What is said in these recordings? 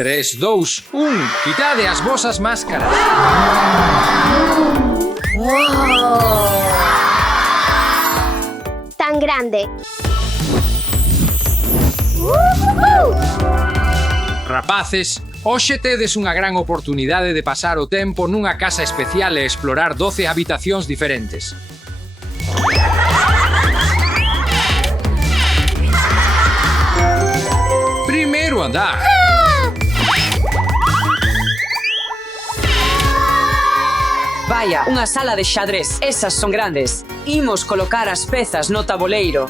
3, 2, 1. Quitade as vosas máscaras. Tan grande. Rapaces, hoxe tedes unha gran oportunidade de pasar o tempo nunha casa especial e explorar 12 habitacións diferentes. Primeiro andar. Vaya, unha sala de xadrez. Esas son grandes. Imos colocar as pezas no taboleiro.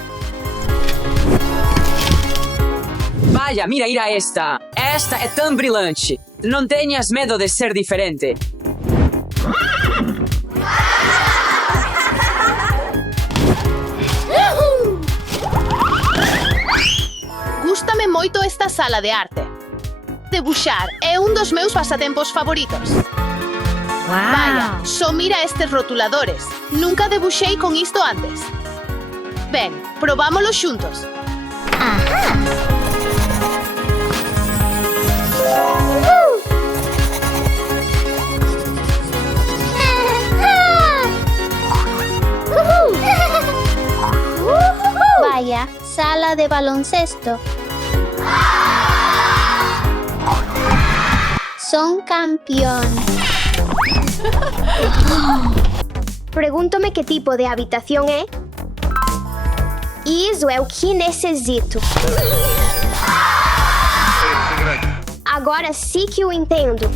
Vaya, mira esta. Esta é tão brilhante. Non teñas medo de ser diferente. Gústame moito esta sala de arte. Debuxar é un dos meus pasatempos favoritos. Vaya, só mira estes rotuladores. Nunca debuxei con isto antes. Ben, probámolo xuntos. Vaya, sala de baloncesto. Son campeón. Pregúntome que tipo de habitación é. Isso é o que necessito. Agora sim que eu entendo.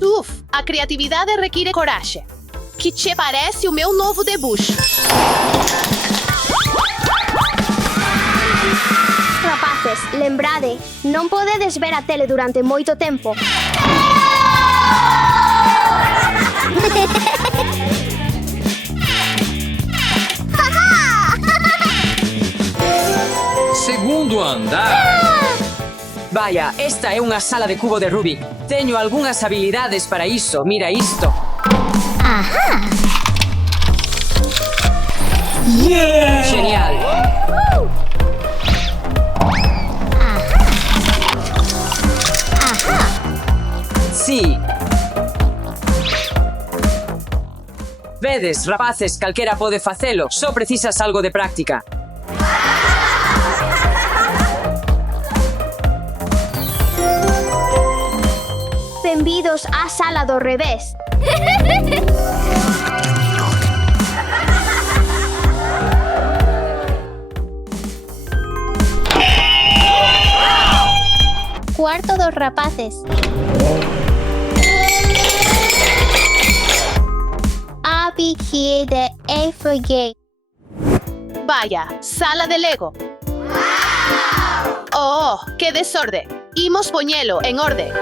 Uf, a criatividade require coragem. Que te parece o meu novo debuxo? Rapaces, lembrade, non podedes ver a tele durante moito tempo. Segundo andar. Vaya, esta é unha sala de cubo de Rubik. Teño algunhas habilidades para iso. Mira isto. Genial. Sí. Vedes, rapaces, calquera pode facelo. Só precisas algo de práctica. Benvidos á sala do revés. Cuarto dos rapaces. de A4Gate. Vaya, sala de Lego. Oh, que desorden. Imos poñelo en orden.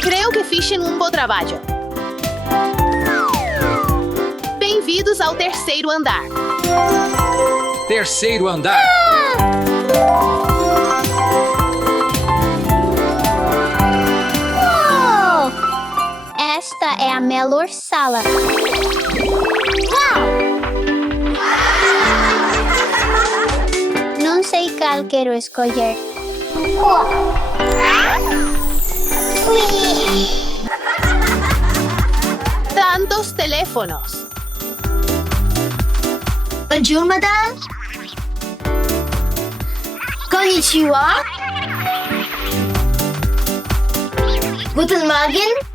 Creo que fixen un bo traballo. Bem-vindos ao terceiro andar. Terceiro andar. Oh! Esta é a melhor sala. Não sei qual quero escolher. Tantos teléfonos. Bonjour, madame. Konnichiwa. Guten Morgen.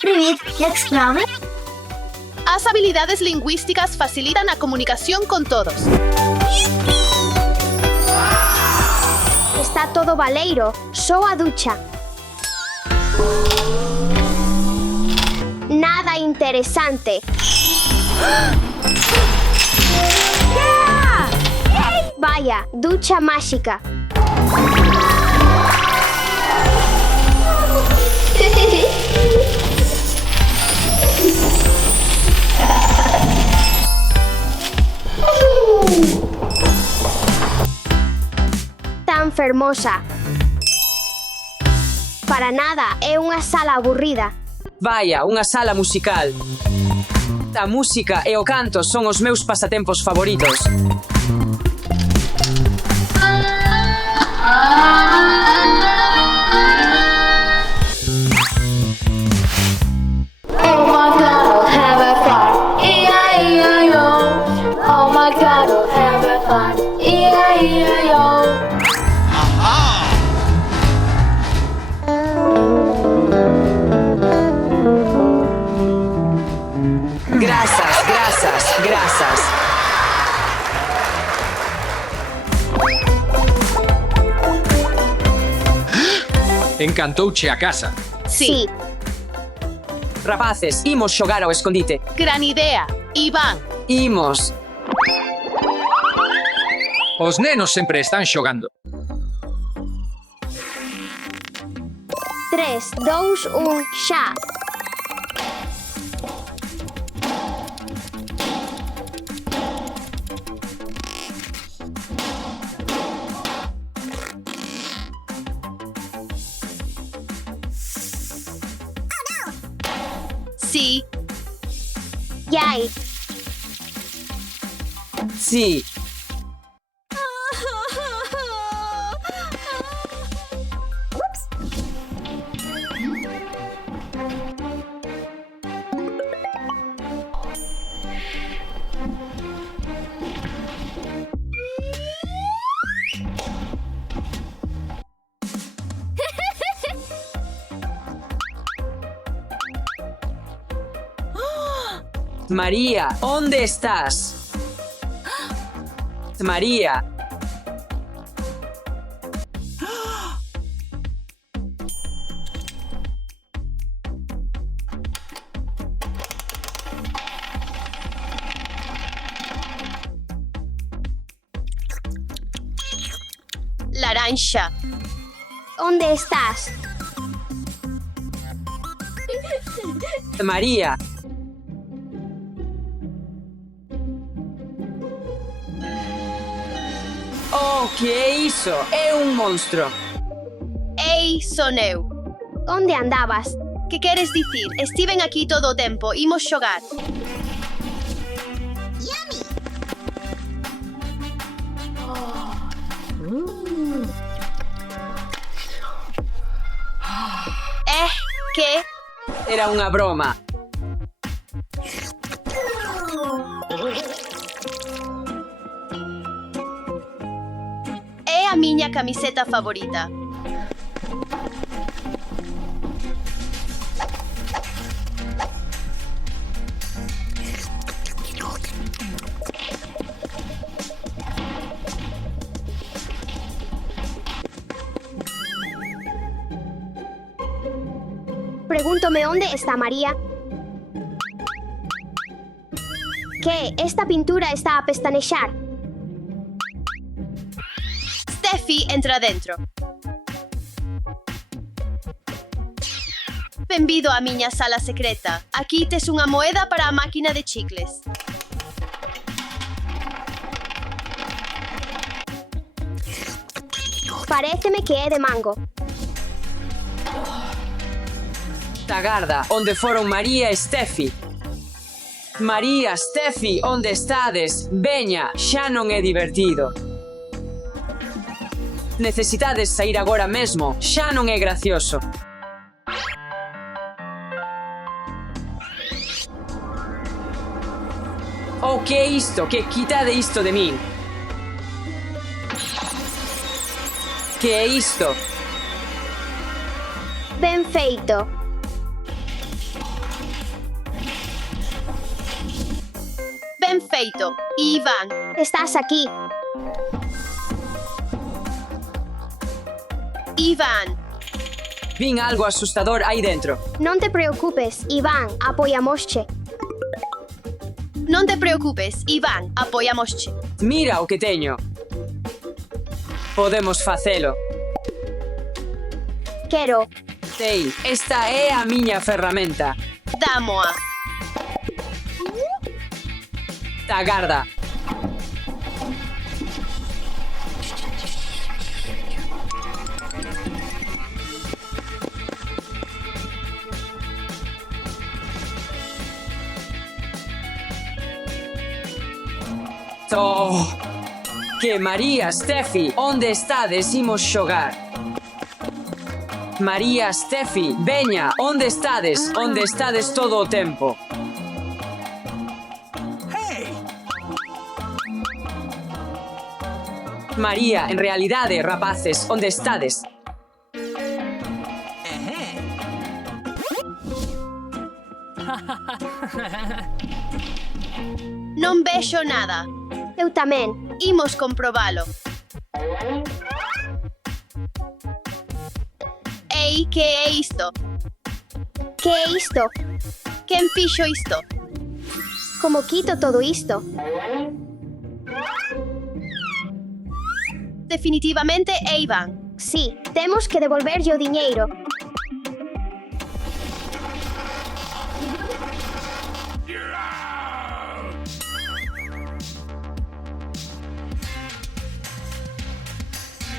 Привет, як справи? As habilidades lingüísticas facilitan a comunicación con todos. Está todo baleiro, só a ducha. Nada interesante. Vaya, ducha mágica. Tan fermosa. Para nada, é unha sala aburrida. Vaya, unha sala musical. A música e o canto son os meus pasatempos favoritos. Oh my god, I'll have a fun. E-I-E-I-O. Oh my god, I'll have a fun. E-I-E-I-O. Graças. Encantouche a casa. Sí. Rapaces, imos xogar ao escondite. Gran idea. Iván, Imos. Os nenos sempre están xogando. 3, 2, 1, xa. sí. Yay. Sí. María, ¿dónde estás? María. Laranja. ¿Dónde estás? María. Oh, que iso? É un monstro. Ei, son eu. ¿Dónde andabas? Que queres dicir? Estiven aquí todo o tempo. Imos xogar. Que? Era unha broma. É a miña camiseta favorita. Pregúntome dónde está María. ¿Qué? Esta pintura está a pestanejar. Steffi entra dentro. Benvido á miña sala secreta. Aquí tes unha moeda para a máquina de chicles. Paréceme que é de mango. Tagarda, onde foron María e Steffi? María, Steffi, onde estades? Veña, xa non é divertido. Necesitades sair agora mesmo, xa non é gracioso. Oh, que é isto? Que quitade isto de min? Que é isto? Ben feito. Ben feito. Iván, Estás aquí. Iván. Vin algo asustador aí dentro. Non te preocupes, Iván, apoiamosche. Non te preocupes, Iván, apoiamosche. Mira o que teño. Podemos facelo. Quero. Sei, esta é a miña ferramenta. Dámoa. Tagarda. Oh. Que María, Steffi, onde estades imos xogar? María, Steffi, veña, onde estades? Onde estades todo o tempo? María, en realidade, rapaces, onde estades? Non vexo nada. Eu tamén. Imos comprobalo. Ei, que é isto? Que é isto? Quen fixo isto? Como quito todo isto? Definitivamente é Iván. Sí, temos que devolverlle o diñeiro.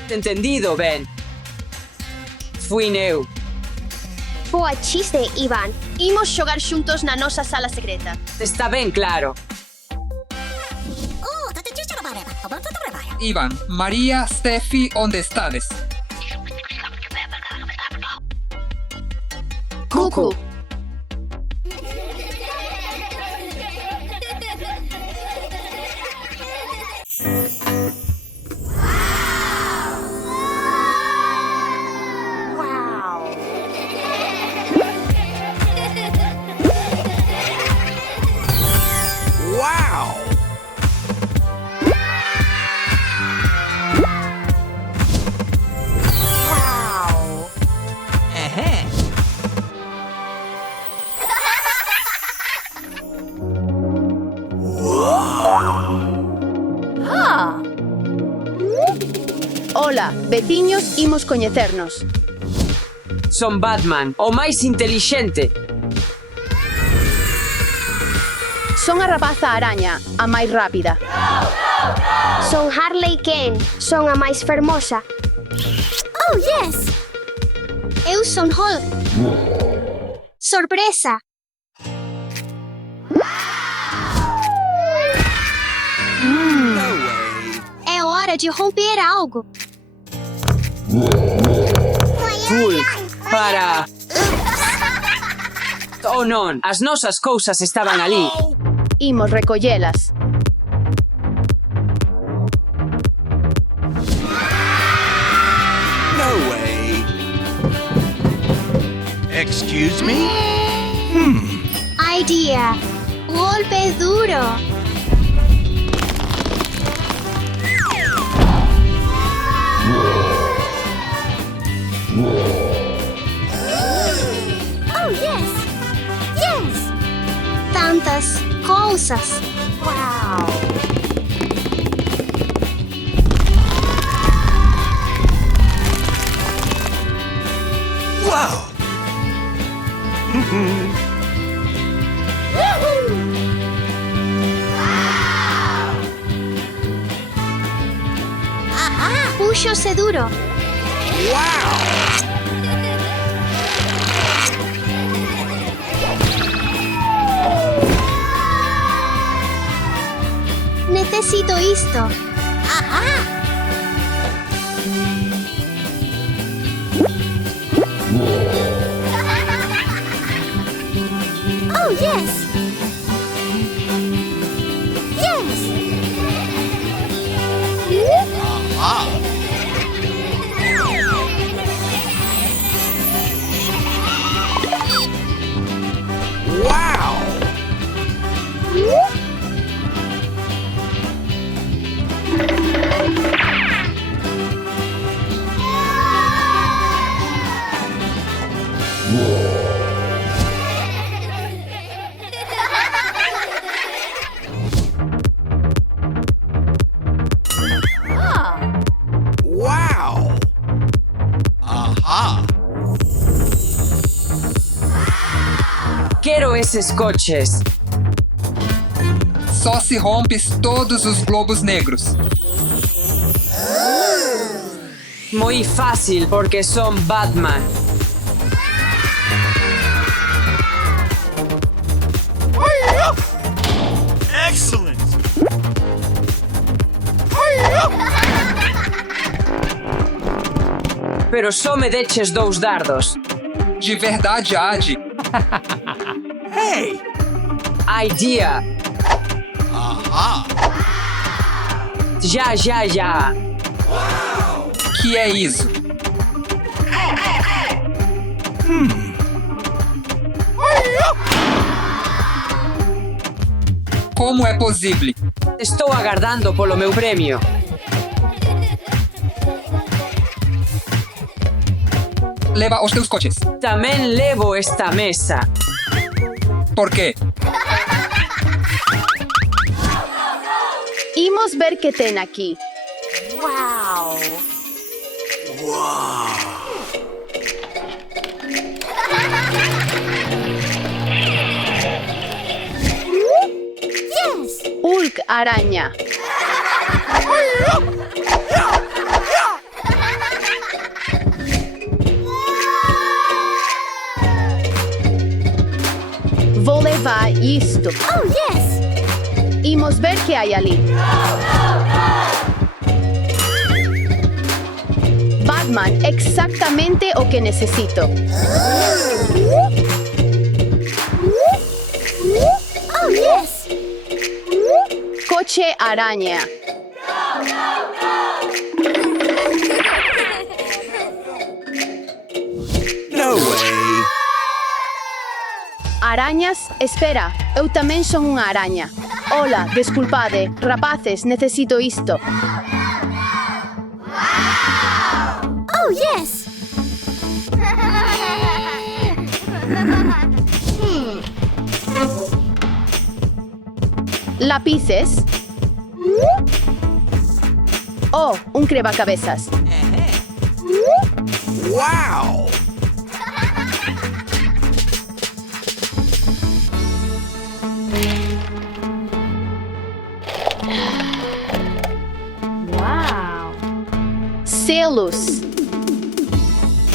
Entendido, Ben. Fui eu. Boa chiste, Iván. Imos xogar xuntos na nosa sala secreta. Está ben claro. Iván, María, Steffi, onde estades? Cucu. Ola, veciños, imos coñecernos. Son Batman, o máis intelixente. Son a rapaza araña, a máis rápida. Son Harley Quinn. Son a máis fermosa. Oh, yes! Eu son Hulk. Sorpresa! É hora de romper algo. Hulk, para... Oh non, as nosas cousas estaban ali. Imos recollelas. No way. Excuse me? Idea. Golpe duro. Oh, yes. Yes. Tantas coisas. Wow. Wow. Puxo-se duro. Necesito isto. Oh, yes. Yes. Wow. Wow. Aha. Quero esses coches. Só se rompes todos os globos negros. Moi fácil, porque son Batman. Excellent. Pero só me deches 2 dardos. De verdade, Adi. Hey! Idea. Aha! Já. Que é isso? Como é possível? Estou agardando polo meu premio. Leva os teus coches. Tamén levo esta mesa. Por quê? Imos ver que ten aquí. Hulk araña. Vou levar isto. Imos ver que hai ali. Batman, exactamente o que necesito. Coche araña. No way! Arañas, espera, eu tamén son unha araña. Hola, desculpade, rapaces, necesito isto. Lápices. Oh, un crevacabezas. Wow! Selos.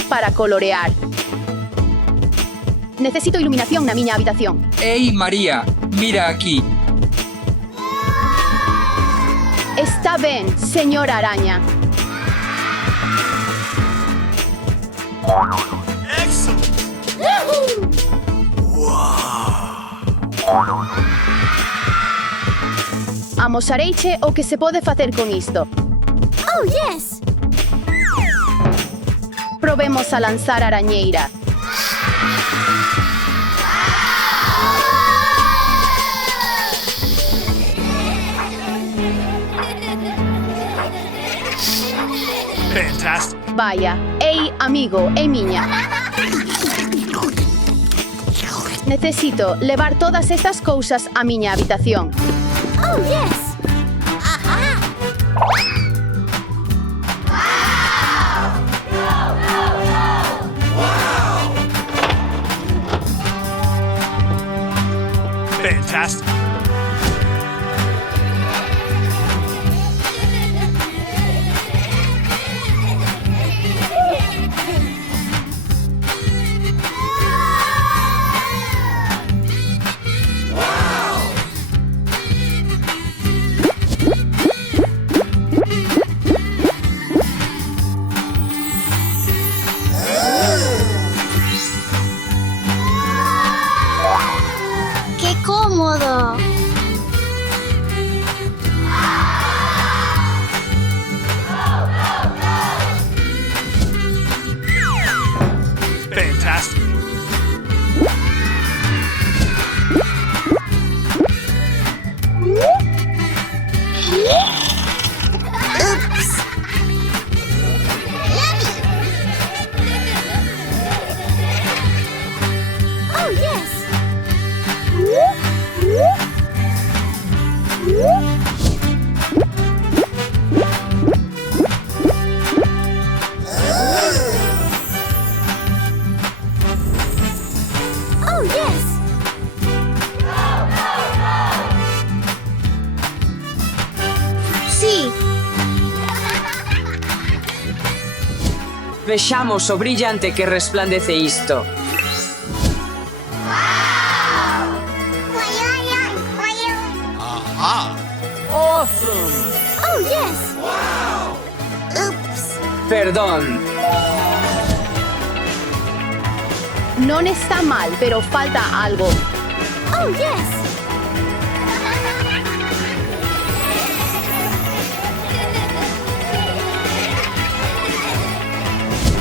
Para colorear. Necesito iluminación na miña habitación. Ei, Maria, mira aqui. Está ben, señor araña. Excellent! Amosareiche o que se pode facer con isto. Probemos a lanzar arañeira. Fantastic! Vaya, ei, amigo, é miña. Necesito levar todas estas cousas á miña habitación. Fantastic! ¡Qué cómodo! Fantastic! Sí, Vexamos o brillante que resplandece isto. Aha! Perdón. No está mal, pero falta algo. Oh, yes!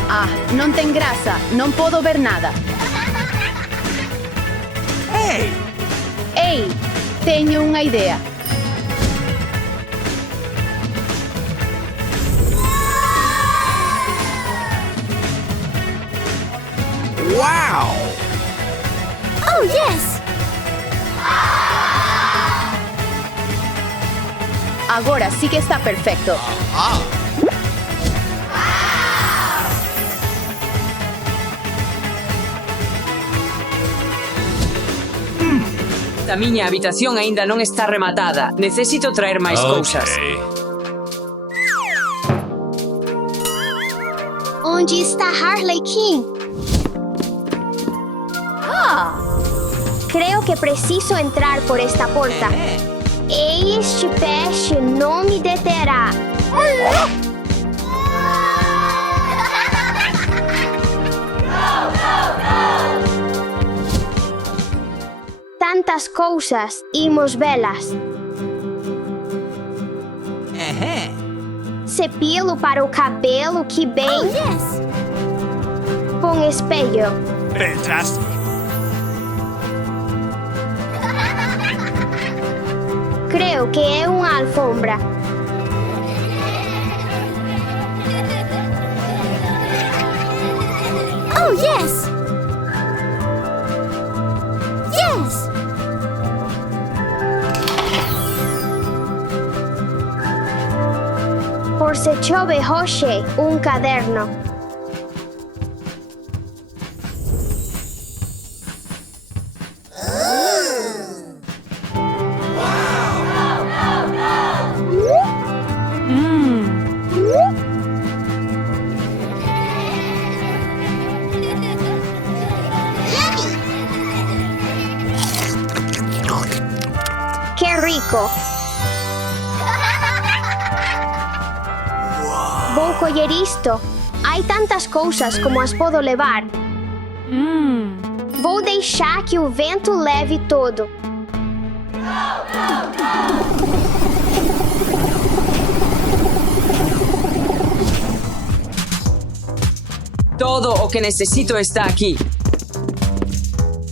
Ah, non ten grasa. Non podo ver nada. Hey! Ei, teño unha idea. Wow! Oh, yes! Agora sí que está perfecto. Ah! A miña habitación aínda non está rematada. Necesito traer máis cousas. Onde está Harley Quinn? Creo que preciso entrar por esta porta. Este peixe não me deterá. Tantas cousas, imos velas. Cepilo para o cabelo, que bem. Com espelho. Fantastic! Creo que é uma alfombra. Oh, yes! Yes! Por se chove hoxe, um caderno. Que rico! Vou colher isto. Hai tantas cousas como as podo levar. Vou deixar que o vento leve todo. Todo o que necesito está aquí.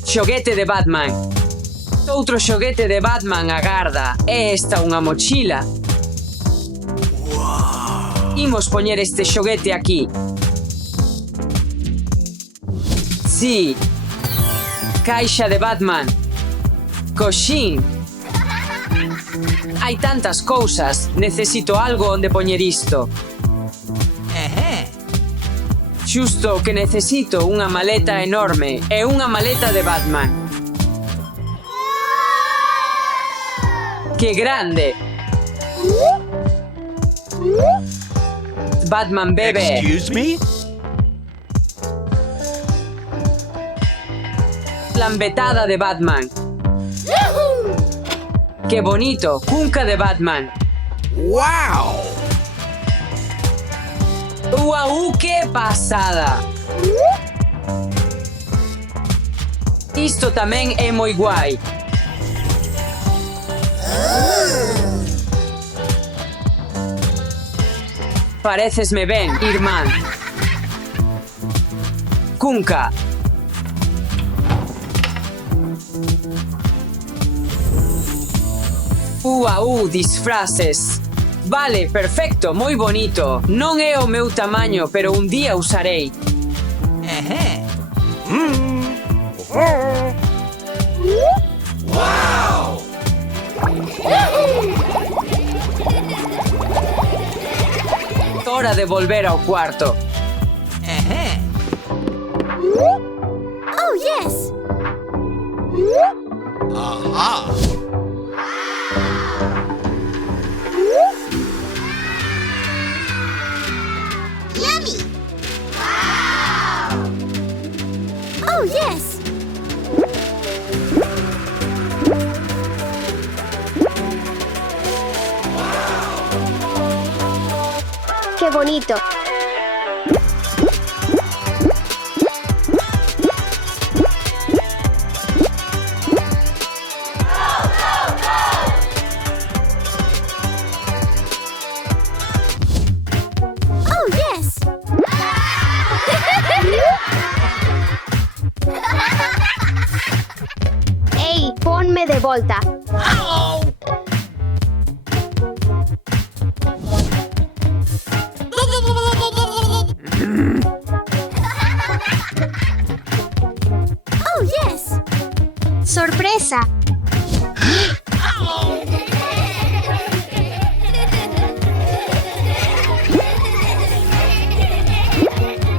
Xoguete de Batman. Outro xoguete de Batman agarda. É esta unha mochila. Imos poñer este xoguete aquí. Sí. Caixa de Batman. Coxín. Hai tantas cousas. Necesito algo onde poñer isto. Xusto o que necesito, unha maleta enorme. É unha maleta de Batman. ¡Qué grande! Batman bebe. Excuse me? Lambetada de Batman. ¡Qué bonito! Cunca de Batman. Wow! ¡Uau! ¡Qué pasada! Isto tamén é moi guai. Parecesme ben, irmán. Cunca. Uau, disfraces. Vale, perfecto, moi bonito. Non é o meu tamaño, pero un día usarei. Hora de volver ao cuarto. Oh, yes! Aha! Yummy! Wow! Oh, yes! ¡Qué bonito! Dime de volta. Oh, yes! Sorpresa.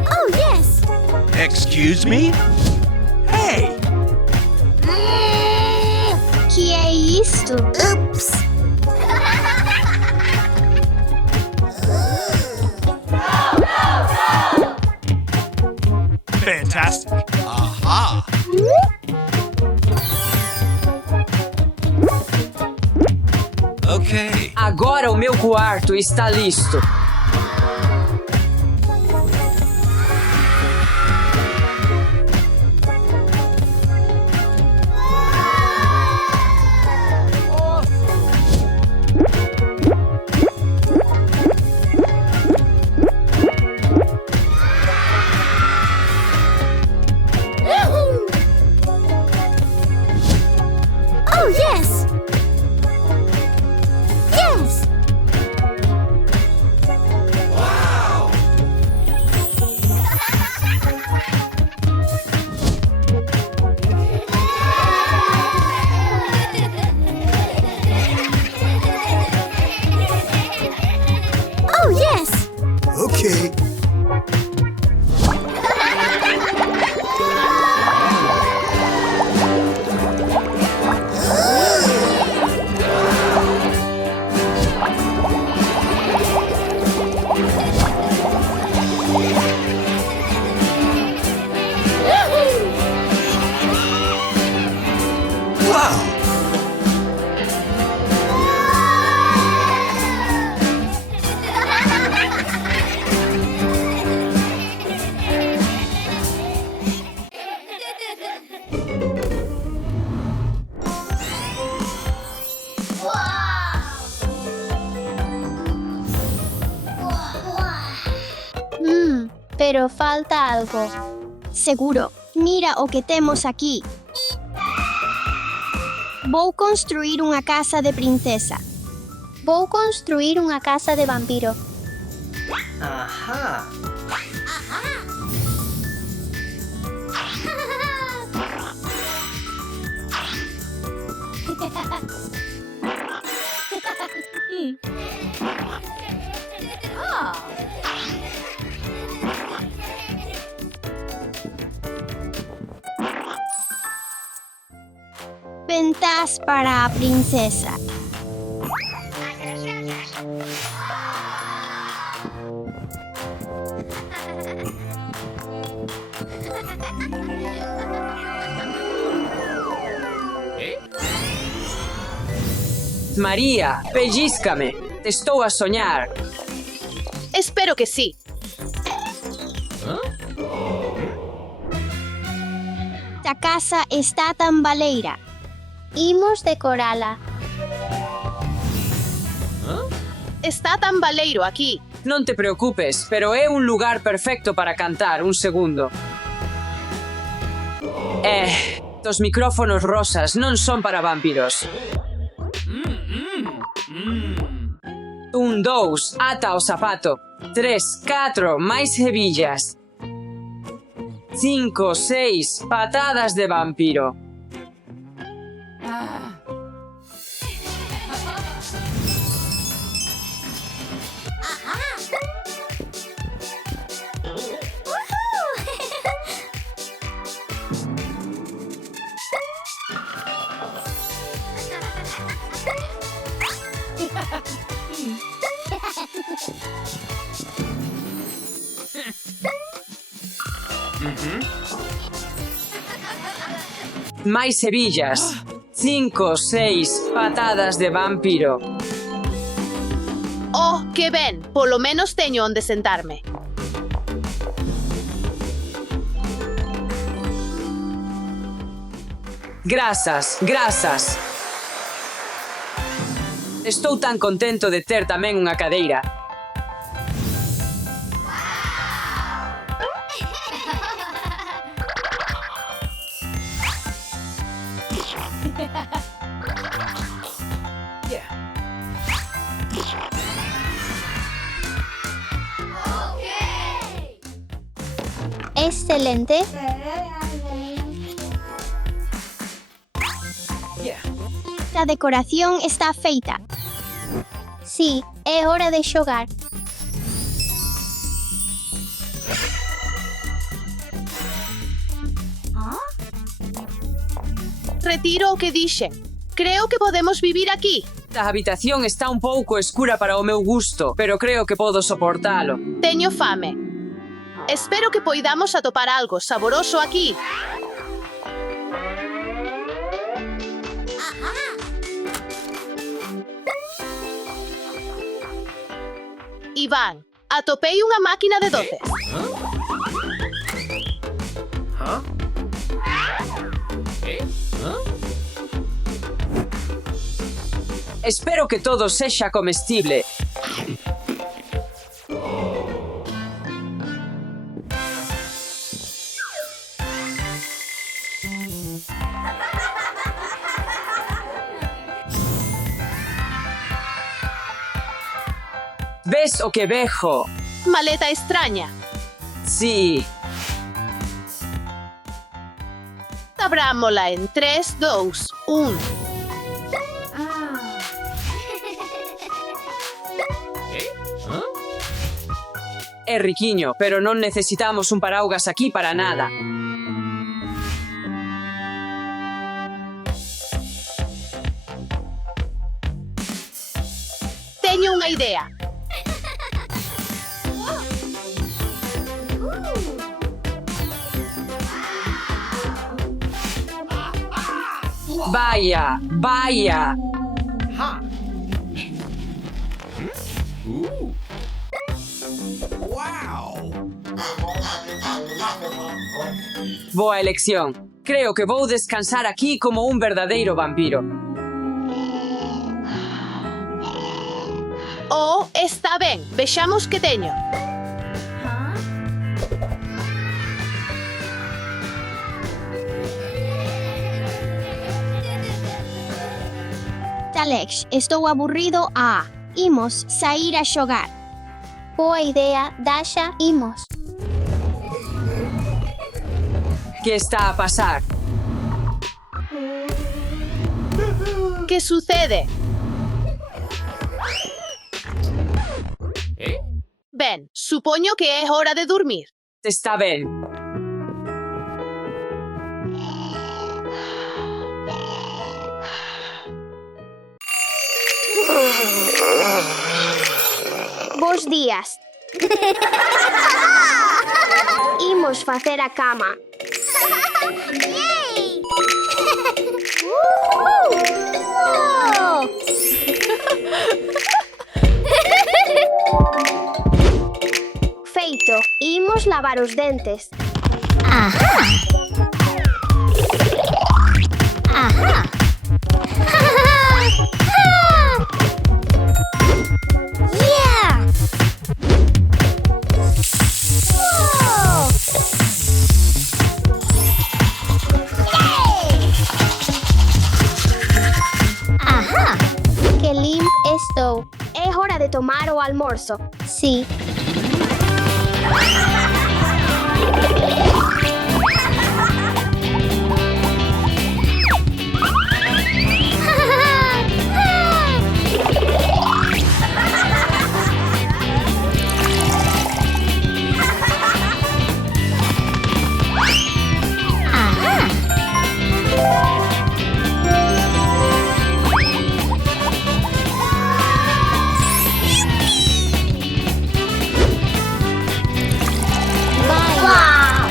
Oh, yes! Excuse me? Hey! Que é isto? Oops! Fantastic. Aha! Okay. Agora o meu quarto está listo. Oh, yes! Yes! Oh, yes! Okay. Wow! Pero falta algo. Seguro. Mira o que temos aquí. Vou construir unha casa de princesa. Vou construir unha casa de vampiro. Ajá. Ventas para a princesa. Maria, pellízcame. Estou a soñar. Espero que sí. A casa está tan baleira. Imos decorala. Está tan baleiro aquí. Non te preocupes, pero é un lugar perfecto para cantar. Un segundo. Os micrófonos rosas non son para vampiros. 1, 2, ata o zapato. 3, 4, máis hebillas. 5, 6, patadas de vampiro. Máis hebillas. 5, 6, patadas de vampiro. Oh, que ben. Polo menos teño onde sentarme. Grazas, grazas. Estou tan contento de ter tamén unha cadeira. Excelente. La decoración está feita. Sí, é hora de xogar. Retiro o que dixe. Creo que podemos vivir aquí. A habitación está un pouco escura para o meu gusto, pero creo que podo soportalo. Teño fame. Espero que poidamos atopar algo saboroso aquí. Iván, atopei unha máquina de doces. Espero que todo sexa comestible. ¿Ves o que vejo? Maleta extraña. Sí. Abrámola en 3, 2, 1. É riquiño, pero non necesitamos un paraugas aquí para nada. Teño unha idea. Vaya, vaya. Boa elección. Creo que vou descansar aquí como un verdadeiro vampiro. Oh, está ben. Vexamos que teño. Alex, estou aburrido. Imos sair a xogar. Boa idea, Dasha, imos. Que está a pasar? Que sucede? Ben, supoño que é hora de dormir. Está ben. Bos días. Imos facer a cama. Feito, imos lavar os dentes. Que limp estou. É hora de tomar o almorzo. Sí.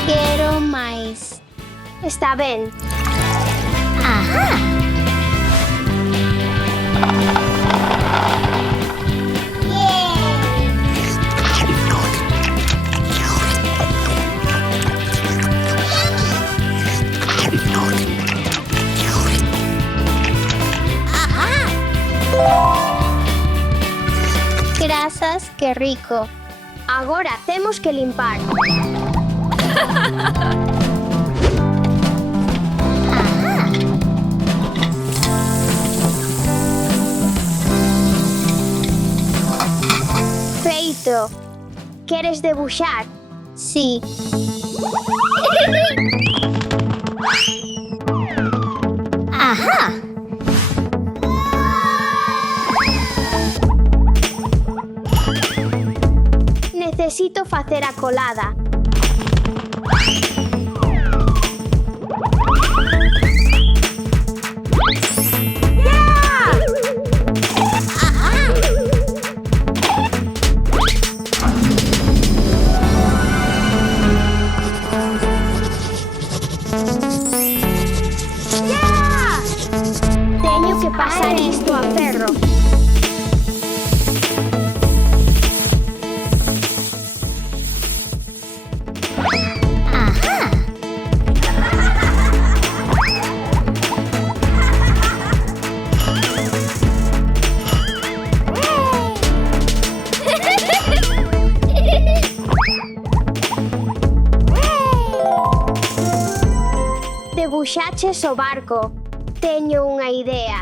Quero máis. Está ben. Grazas, que rico. Agora temos que limpar. Feito. Queres debuxar? Sí. facer a colada. Teño que pasar isto a ferro. Debuxaches o barco. Teño unha idea.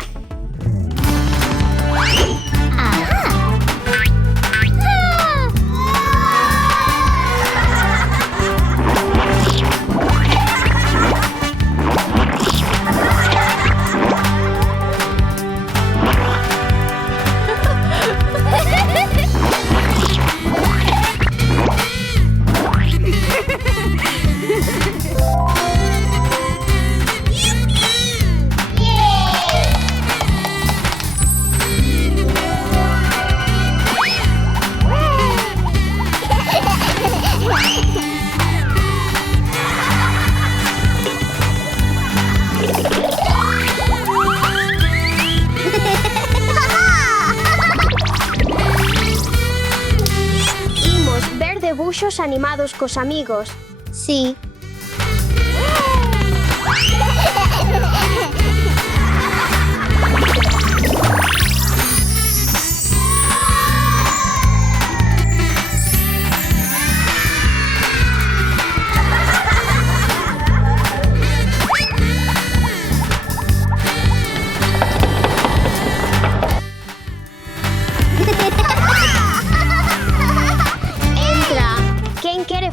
Debuxos animados cos amigos. Sí.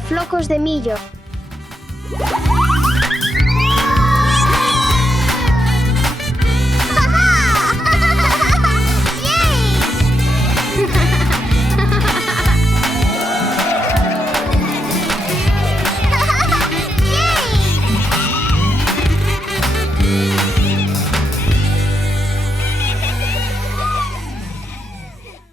Flocos de millo.